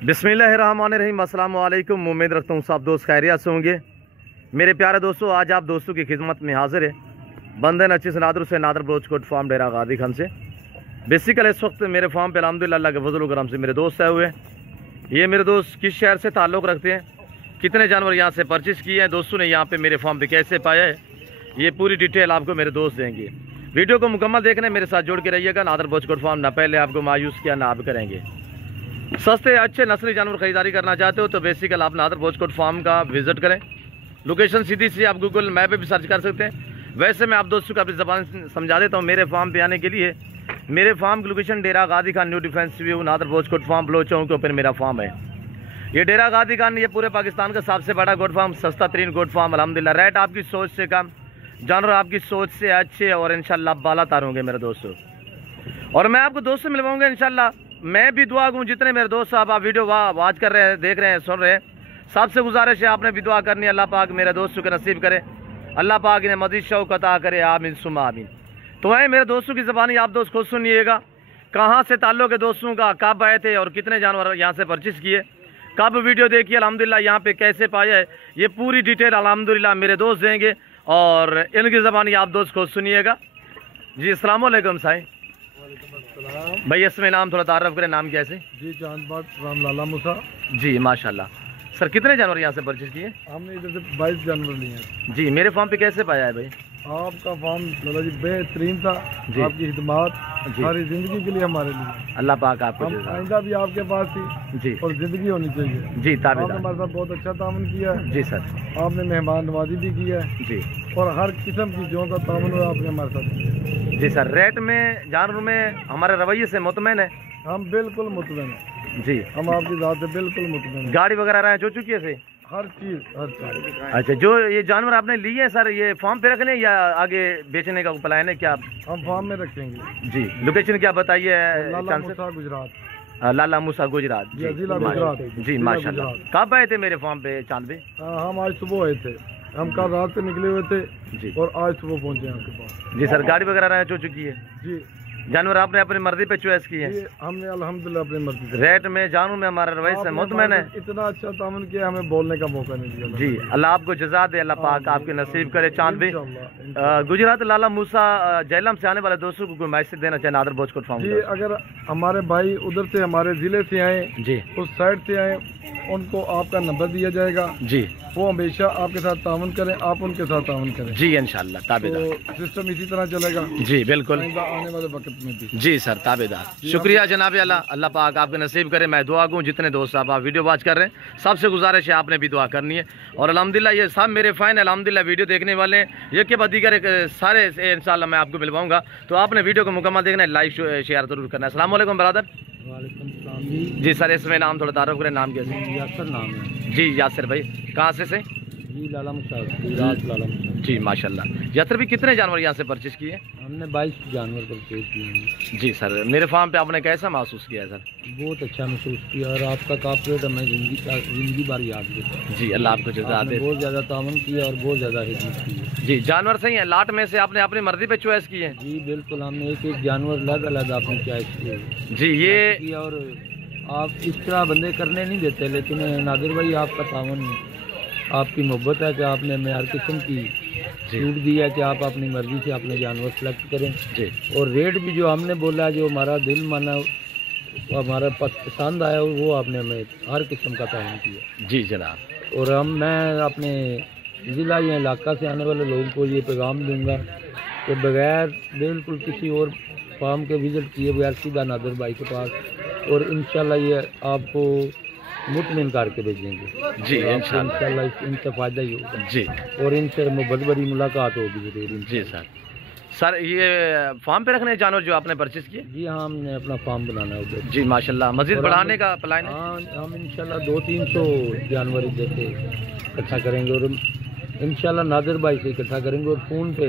बिस्मिल्लाहिर्रहमानिर्रहीम। अस्सलाम वालेकुम। उम्मीद रखता हूँ सब दोस्त खैरियत से होंगे। मेरे प्यारे दोस्तों, आज आप दोस्तों की खिदमत में हाजिर है बंदे नची से नादर बलोचकोट फार्म डेरा गादी खान से। बेसिकल इस वक्त मेरे फार्म पे अल्हम्दुलिल्लाह अल्लाह के फजल करम से मेरे दोस्त आए हुए हैं। ये मेरे दोस्त किस शहर से ताल्लुक़ रखते हैं, कितने जानवर यहाँ से परचेज़ किए हैं, दोस्तों ने यहाँ पे मेरे फार्म पे कैसे पाया है, ये पूरी डिटेल आपको मेरे दोस्त देंगे। वीडियो को मुकम्मल देखने मेरे साथ जोड़ के रहिएगा। नादर बलोचकोट फार्म ना पहले आपको मायूस किया ना आप करेंगे। सस्ते अच्छे नस्ली जानवर खरीदारी करना चाहते हो तो बेसिकल आप नादर बलोचकोट फार्म का विजिट करें। लोकेशन सीधी सी आप गूगल मैप पे भी सर्च कर सकते हैं। वैसे मैं आप दोस्तों को अपनी ज़बान समझा देता हूँ। मेरे फार्म पे आने के लिए मेरे फार्म की लोकेशन डेरा गादी खान न्यू डिफेंस व्यू नादर बलोचकोट फार्म बलोच चौक के ऊपर मेरा फार्म है। ये डेरा गादी खान ये पूरे पाकिस्तान का सबसे बड़ा गोट फार्म, सस्ता तरीन गोट फार्म अल्हम्दुलिल्लाह। रेट आपकी सोच से कम, जानवर आपकी सोच से अच्छे और इंशाल्लाह बाला तार होंगे मेरे दोस्तों। और मैं आपको दोस्तों मिलवाऊंगा इंशाल्लाह। मैं भी दुआ करूँ जितने मेरे दोस्त साहब आप वीडियो वाच कर रहे हैं, देख रहे हैं, सुन रहे हैं, सबसे गुजारिश है आपने भी दुआ करनी है। अल्लाह पाक मेरे दोस्तों के नसीब करे, अल्लाह पाक इन्हें मज़ीद शौक़ अता करे, आमीन सुम्मा आमीन। तो आए मेरे दोस्तों की ज़बानी आप दोस्त खुद सुनिएगा। कहाँ से ताल्लुक़ है दोस्तों का, कब आए थे और कितने जानवर यहाँ से परचेज़ किए, कब वीडियो देखिए, अल्हम्दुलिल्लाह यहाँ पे कैसे पाया है, ये पूरी डिटेल अल्हम्दुलिल्लाह मेरे दोस्त देंगे और इनकी ज़बानी आप दोस्त खुद सुनिएगा। जी अस्सलाम वालेकुम साईं। भाई इसमें नाम थोड़ा तारफ़ करें, नाम कैसे? जी चांदबाग राम लाला मूसा। जी माशाल्लाह। सर कितने जानवर यहाँ से परचेज़ किए? हमने इधर से 22 जानवर लिए हैं। जी मेरे फार्म पे कैसे पाया है भाई? आपका फार्म लाला जी बेहतरीन था, आपकी खिदमत सारी ज़िंदगी के लिए हमारे लिए। अल्लाह पाक आपको हम आइंदा भी आपके पास थी जी और ज़िंदगी होनी चाहिए। जी आपने ताबेदार। हमारे साथ बहुत अच्छा तावन किया है। जी सर। आपने मेहमान नवाजी भी किया है जी और हर किस्म की जो का तावन हुआ आपने हमारे साथ किया। जी सर। रेट में जानवर में हमारे रवैये से मुतमईन है? हम बिल्कुल मुतमईन हैं जी। हम आपकी ज़ात से बिल्कुल मुतमईन हैं। गाड़ी वगैरह रहे जो चुकी है से? हर चीज़। अच्छा, जो ये जानवर आपने लिए हैं सर, ये फार्म पे रखने या आगे बेचने का प्लान है क्या? हम फार्म में रखेंगे। जी लोकेशन क्या बताइए? लाला मूसा गुजरात। लाला मूसा गुजरात। जी जिला गुजरात। जी माशाल्लाह। कब आए थे मेरे फार्म पे चांद भाई? हम आज सुबह आए थे, हम कल रात से निकले हुए थे जी और आज सुबह पहुंचे हैं आपके पास। जी सर। गाड़ी वगैरह रहे जो चुकी है? जी। जानवर आपने अपनी मर्जी पे चॉइस की है? जी हमने अल्हम्दुलिल्लाह अपनी मर्जी से। रेट में जानवर में हमारा रवैया से मुतमईन है? इतना अच्छा तावन किया, हमें बोलने का मौका नहीं दिया। जी अल्लाह आपको जज़ा दे, अल्लाह पाक आपके नसीब करे। चांद भाई गुजरात लाला मूसा जहलम से आने वाले दोस्तों को कोई मैसेज देना चाहिए नादर बलोचकोट फार्म? जी अगर हमारे भाई उधर से हमारे ज़िले से आए, जी उस साइड से आए, उनको आपका नंबर दिया जाएगा। जी वो हमेशा आपके साथ तावन करें, आप उनके साथ तावन करें। जी इंशाल्लाह ताबेदार। तो सिस्टम इसी तरह चलेगा जी बिल्कुल आने वाले वक्त में भी। जी सर ताबेदार। शुक्रिया जनाब अल्लाह, अल्लाह पाक आपके नसीब करे। मैं दुआ करूँ जितने दोस्त साहब आप वीडियो वॉच कर रहे हैं, सबसे गुजारिश है आपने भी दुआ करनी है। और अल्हम्दुलिल्लाह ये सब मेरे फ़ैन अल्हम्दुलिल्लाह वीडियो देखने वाले हैं, ये के बाद दीगर सारे इंशाल्लाह मैं आपको मिलवाऊंगा। तो आपने वीडियो को मुकम्मल देखना है, लाइक शेयर जरूर करना है। अस्सलाम वालेकुम ब्रदर। वालेकुम सलाम जी सर। इसमें नाम थोड़ा तारुफ करें, नाम कैसे? यासर नाम है। जी यासर भाई। कहाँ से? जी लाला मूसा गुजरात लाला मूसा। जी माशाल्लाह। यासर भी कितने जानवर यहाँ से परचेज किए? हमने 22 जानवर परचेज किए हैं। जी सर। मेरे फार्म पे आपने कैसा महसूस किया सर? बहुत अच्छा महसूस किया और आपका कॉर्पोरेट हमें जिंदगी भर याद देता। जी अल्लाह आपको जज़ा दे। बहुत ज़्यादा तावन किया और बहुत ज़्यादा खिदमत की है। जी जानवर सही है, लाट में से आपने अपनी मर्जी पे चॉइस की है? जी बिल्कुल, हमने एक एक जानवर अलग अलग अपनी चॉइस किए। जी ये और आप इस तरह बंदे करने नहीं देते, लेकिन नादिर भाई आपका तावन, आपकी मोहब्बत है कि आपने हमें हर किस्म की छूट दी है कि आप अपनी मर्ज़ी से अपने जानवर सेलेक्ट करें। जी और रेट भी जो हमने बोला, जो हमारा दिल माना, हमारा पसंद आया, वो आपने हमें हर किस्म का तावन किया। जी जनाब। और मैं अपने ज़िला या इलाका से आने वाले लोगों को ये पैगाम दूंगा कि बगैर बिल्कुल किसी और फार्म के विज़िट किए बगैर सीधा नादिर भाई के पास, और इंशाल्लाह ये आपको मुतमिन करके भेजेंगे। जी इंशाल्लाह इनसे फ़ायदा ही होगा। जी और इनसे बहुत बड़ी मुलाकात होगी ज़रूर। जी सर। सर ये फार्म पे रखने जानवर जो आपने परचेज किए? जी हाँ, हमने अपना फार्म बनाना है उधर। जी माशाल्लाह। मज़ीद बढ़ाने का प्लान है? हाँ, हम इंशाल्लाह 200-300 जानवर इधर से इकट्ठा करेंगे और इंशाल्लाह नादिर भाई से इकट्ठा करेंगे और फ़ोन पे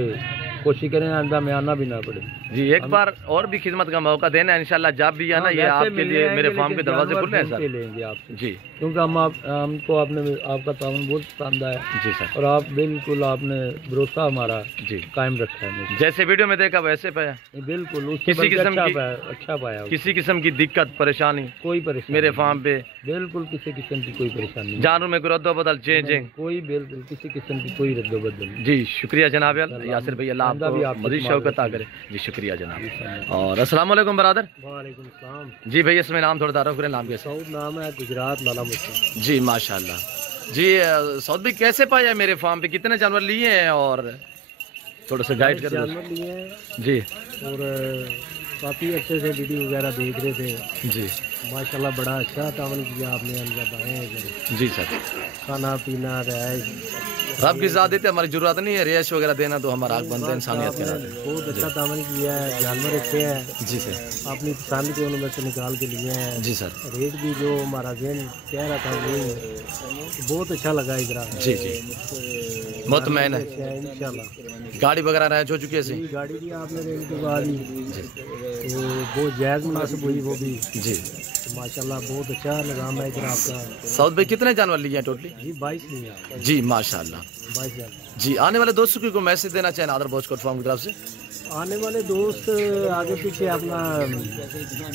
कोशिश करें आइंदा में आना भी ना पड़े। जी एक बार और भी खिदमत का मौका देना है इंशाल्लाह, जब भी आना ये आपके लिए मेरे फार्म के दरवाजे खुले हैं सर। लेंगे आपसे जी क्योंकि हमको आपका तावन बहुत पसंद आया जी सर, और आप बिल्कुल आपने भरोसा हमारा जी कायम रखा है मुझे। जैसे वीडियो में देखा वैसे पाया, बिल्कुल उससे किसी किस्म की अच्छा पाया, किसी किस्म की दिक्कत परेशानी कोई परेशानी मेरे फार्म पे, बिल्कुल किसी किस्म की कोई परेशानी नहीं, जानवर में कोई रद्दो बदल चेंजिंग कोई बिल्कुल किसी किस्म की कोई रद्दोबदल नहीं। जी शुक्रिया जनाब यासिर भाई, अल्लाह आपको मज़ीद शौकत अता करे। जी शुक्रिया जनाब। और अस्सलाम वालेकुम बरादर। वालेकुम सलाम जी भैया इसमें नाम थोड़ा तारुफ करें, नाम कैसे? सऊद नाम है, गुजरात लाला मुस्तान। जी माशाल्लाह। जी सऊद भाई कैसे पाया मेरे फार्म पे, कितने जानवर लिए हैं और थोड़ा सा गाइड कर जानवर लिए हैं जी, और काफ़ी अच्छे से वीडियो वगैरह देख रहे थे जी माशाल्लाह, बड़ा अच्छा तावन किया आपने, हम जब आए हैं जी सर। खाना पीना रहाइश रब की ज़ात देते हमारी जरूरत नहीं है रिहाइश वगैरह देना, तो हमारा हक बनता है इंसानियत के नाते। बहुत अच्छा तावन किया है, जानवर अच्छे हैं जी सर। अपनी पसंद के उन्होंने से निकाल के लिए हैं। जी सर। रेट भी जो हमारा जहन कह रहा था वही बहुत अच्छा लगा इधर। जी जी मुतमैन है इंशाल्लाह। गाड़ी वगैरह रह हो चुकी है सी? गाड़ी भी आपने देने के बाद ही तो बहुत जायज़ मुनासिब हुई वो भी जी, तो माशाल्लाह बहुत अच्छा निज़ाम है इधर आपका। सऊद भाई कितने जानवर लिए हैं टोटली? जी 22 नहीं है। जी माशाल्लाह। 22 जानवर। जी आने वाले दोस्तों को मैसेज देना चाहें नादर बोचकोट फार्म की तरफ से? आने वाले दोस्त आगे पीछे अपना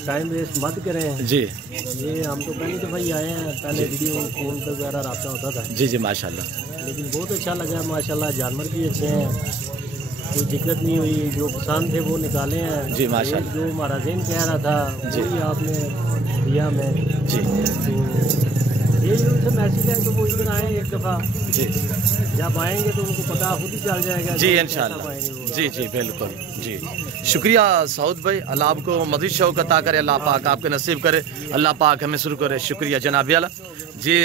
टाइम वेस्ट मत करें। जी ये हम तो पहली दफ़ा ही आए हैं, पहले वीडियो फोन पर वगैरह रब्ता होता था, जी जी माशाल्लाह। लेकिन बहुत अच्छा लगा माशाल्लाह, जानवर भी अच्छे हैं, कोई दिक्कत नहीं हुई, जो पसंद थे वो निकाले हैं। जी माशाल्लाह। जो हमारा ज़हन कह रहा था वही आपने दिया हमें। जी तो ये जो उनसे मैसेज है तो वो इधर आए एक दफ़ा, जी जब आएंगे तो उनको पता खुद ही चल जाएगा जी कि इंशाल्लाह। कैसा पाएंगे वो। जी जी बिल्कुल जी शुक्रिया सऊद भाई, अल्लाह आपको मज़ीद शौक़ अता करे, अल्लाह पाक आपके नसीब करे, अल्लाह पाक हमें शुरू करे। शुक्रिया जनाब वाला जी।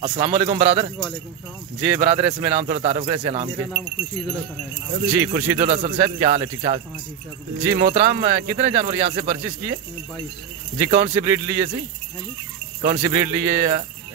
अस्सलाम वालेकुम बरादर। वालेकुम सलाम। जी बरादर इसमें नाम थोड़ा तारुफ करें, से नाम के? नाम खुर्शीदुल हसन है। जी खुर्शीदुल हसन साहब, क्या हाल है? ठीक ठाक? हाँ, ठीक ठाक। जी मोहतरम कितने जानवर यहाँ से परचेज किए? 22। जी कौन सी ब्रीड लिए सी? हाँ जी। कौन सी ब्रीड लिए?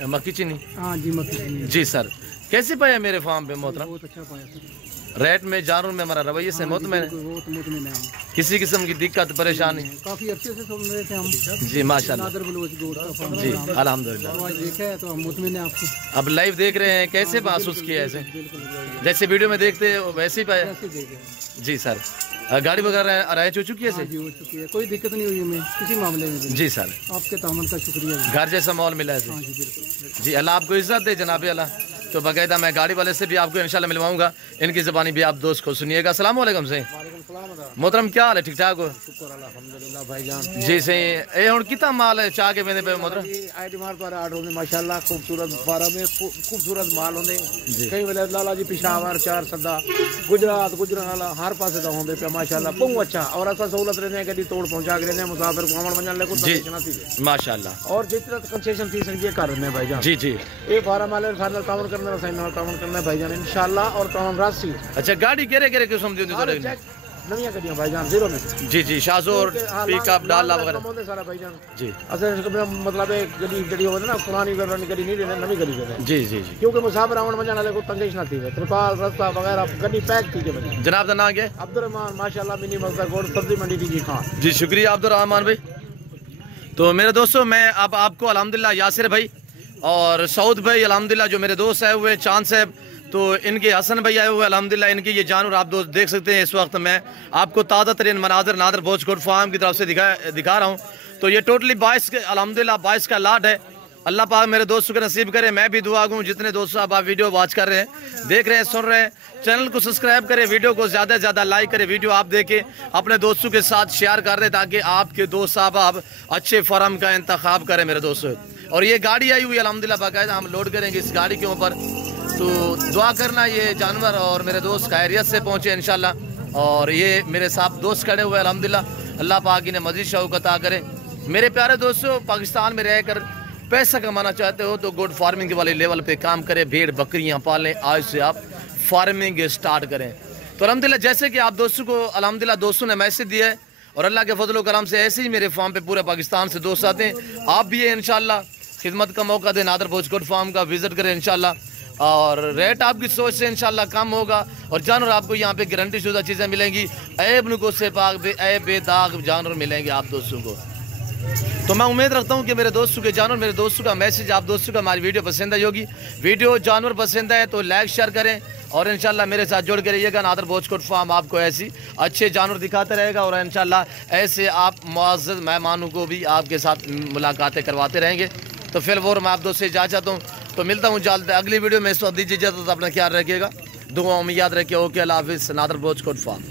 मक्की चीनी? हाँ जी मक्की। जी सर। कैसे पाया मेरे फार्म पे मोहतरम? बहुत अच्छा पाया सर। रेट में जानवर में हमारा रवैये से मुतमैन है, बहुत मुतमिन है हम। किसी किस्म की दिक्कत परेशानी? काफी अच्छे से सुन रहे थे हम। जी माशाल्लाह। नादर बलूच गोट का फार्म जी है। अल्हम्दुलिल्लाह। तो आज देखा है तो हम मुतमिन है आपको। अब लाइव देख रहे हैं, कैसे महसूस किया ऐसे? बिल्कुल जैसे वीडियो में देखते हैं वैसे ही पाया? ऐसे देखे। जी सर। गाड़ी वगैरह अराइज हो चुकी है हाँ से? जी हो चुकी है, कोई दिक्कत नहीं हुई हमें किसी मामले में भी। जी सर। आपके तामन का शुक्रिया जी। घर जैसा माहौल मिला है हाँ से? जी बिल्कुल। जी अल्लाह आपको इज्जत दे जनाब अल्लाह। तो बाकायदा मैं गाड़ी वाले से भी आपको इंशाल्लाह मिलवाऊंगा, इनकी ज़बानी भी आप दोस्त को सुनिएगा। अस्सलाम वालेकुम से मोहतरम, क्या हाल है? ठीक ठाक हो? शुक्र अल्हम्दुलिल्लाह भाईजान। जी सही। ये हुण कितना माल है चाह के वेंदे पे मोहतरम? आईटी मार पर आर्डर होंगे माशाल्लाह, खूबसूरत बारह में खूबसूरत माल होंगे। कई वेले लाला जी पिशावर चार सदा गुजरात गुजराला हर पासे तो होंगे पे माशाल्लाह बहुत अच्छा। और ऐसा सहूलत रहने कभी तोड़ पहुंचा के रहने मुसाफिर को आवन वजन ले को जी माशाल्लाह। और जितना कंसेशन थी सर ये कर रहे हैं भाईजान। जी जी ये फार्म वाले फाइनल तावन करने का साइन तावन करना है भाईजान इंशाल्लाह। और तावन राशि अच्छा गाड़ी केरे केरे किस्म दी होंदी थोड़े? नवियां गड्डियां भाईजान जीरो में। जी जी शाजोर पिकअप डाला वगैरह सारा भाईजान। जी अच्छा मतलब एक गड्डी गड्डी होवे ना पुरानी गड्डी नहीं लेने नवी गड्डी लेने। जी जी जी क्योंकि मुसाफिर आवन वजन वाले को तंगिश ना थी त्रिपाल रास्ता वगैरह गड्डी पैक थी के वजह। जनाब का नाम क्या है? अब्दुर्रहमान माशाल्लाह मिनी मस्जिद गोड सब्जी मंडी डी खान। जी शुक्रिया अब्दुर्रहमान भाई। तो मेरे दोस्तों मैं अब आपको अल्हम्दुलिल्लाह यासिर भाई और सऊद भाई अल्हम्दुलिल्लाह जो मेरे दोस्त आए हुए चांद साहब, तो इनके हसन भाई आए हुए अल्हम्दुलिल्लाह, इनके ये जानवर आप दोस्त देख सकते हैं। इस वक्त मैं आपको ताज़ा तरीन मनाजर नादर बोचकोट फार्म की तरफ से दिखा रहा हूँ। तो ये टोटली 22 के अल्हम्दुलिल्लाह 22 का लाट है। अल्लाह पाक मेरे दोस्तों को नसीब करे। मैं भी दुआ दूँ जितने दोस्तों आप वीडियो वॉच कर रहे हैं, देख रहे हैं, सुन रहे हैं, चैनल को सब्सक्राइब करें, वीडियो को ज़्यादा से ज़्यादा लाइक करें, वीडियो आप देखें अपने दोस्तों के साथ शेयर कर रहे ताकि आपके दोस्त साहब आप अच्छे फार्म का इंतखाब करें मेरे दोस्तों। और ये गाड़ी आई हुई अल्हम्दुलिल्लाह बाकायदा हम लोड करेंगे इस गाड़ी के ऊपर। तो दुआ करना ये जानवर और मेरे दोस्त खैरियत से पहुँचे इंशाल्लाह। और ये मेरे साथ दोस्त खड़े हुए अल्हम्दुलिल्लाह, अल्लाह पाक इन्हें मज़ीद शौक़ अता करे। मेरे प्यारे दोस्तों पाकिस्तान में रहकर पैसा कमाना चाहते हो तो गुड फार्मिंग वाले लेवल पे काम करें, भेड़ बकरियां पालें, आज से आप फार्मिंग स्टार्ट करें। तो अल्हम्दुलिल्लाह जैसे कि आप दोस्तों को अल्हम्दुलिल्लाह दोस्तों ने मैसेज दिया है और अल्लाह के फजल करम से ऐसे ही मेरे फार्म पे पूरे पाकिस्तान से दोस्त आते हैं। आप भी ये इंशाल्लाह खिदमत का मौका दें, नादर बोचकोट फार्म का विजिट करें इंशाल्लाह। اور ریٹ آپ کی سوچ سے انشاءاللہ کم ہوگا، اور جانور آپ کو یہاں پہ گارنٹی شدہ چیزیں ملیں گی، عیب نکو سے پاک عیب بے داغ جانور ملیں گے آپ دوستوں کو۔ تو میں امید رکھتا ہوں کہ میرے دوستوں کے جانور، میرے دوستوں کا میسج آپ دوستوں کا ہماری ویڈیو پسند آئی ہوگی۔ ویڈیو جانور پسند ہے تو لائک شیئر کریں، اور انشاءاللہ میرے ساتھ جڑ کے رہیے گا۔ نادر بلوچ کوٹ فارم آپ کو ایسی اچھے جانور دکھاتے رہے گا، اور انشاءاللہ ایسے آپ معزز مہمانوں کو بھی آپ کے ساتھ ملاقاتیں کرواتے رہیں گے۔ تو فی الفور میں آپ دوست سے اجازت چاہتا ہوں، تو ملتا ہوں جلد اگلی ویڈیو میں۔ اس وقت دیجیے اجازت، اپنا خیال رکھیے گا، دعاؤں میں یاد رکھیے۔ اوکے، اللہ حافظ۔ نادر بلوچ کوٹ فارم۔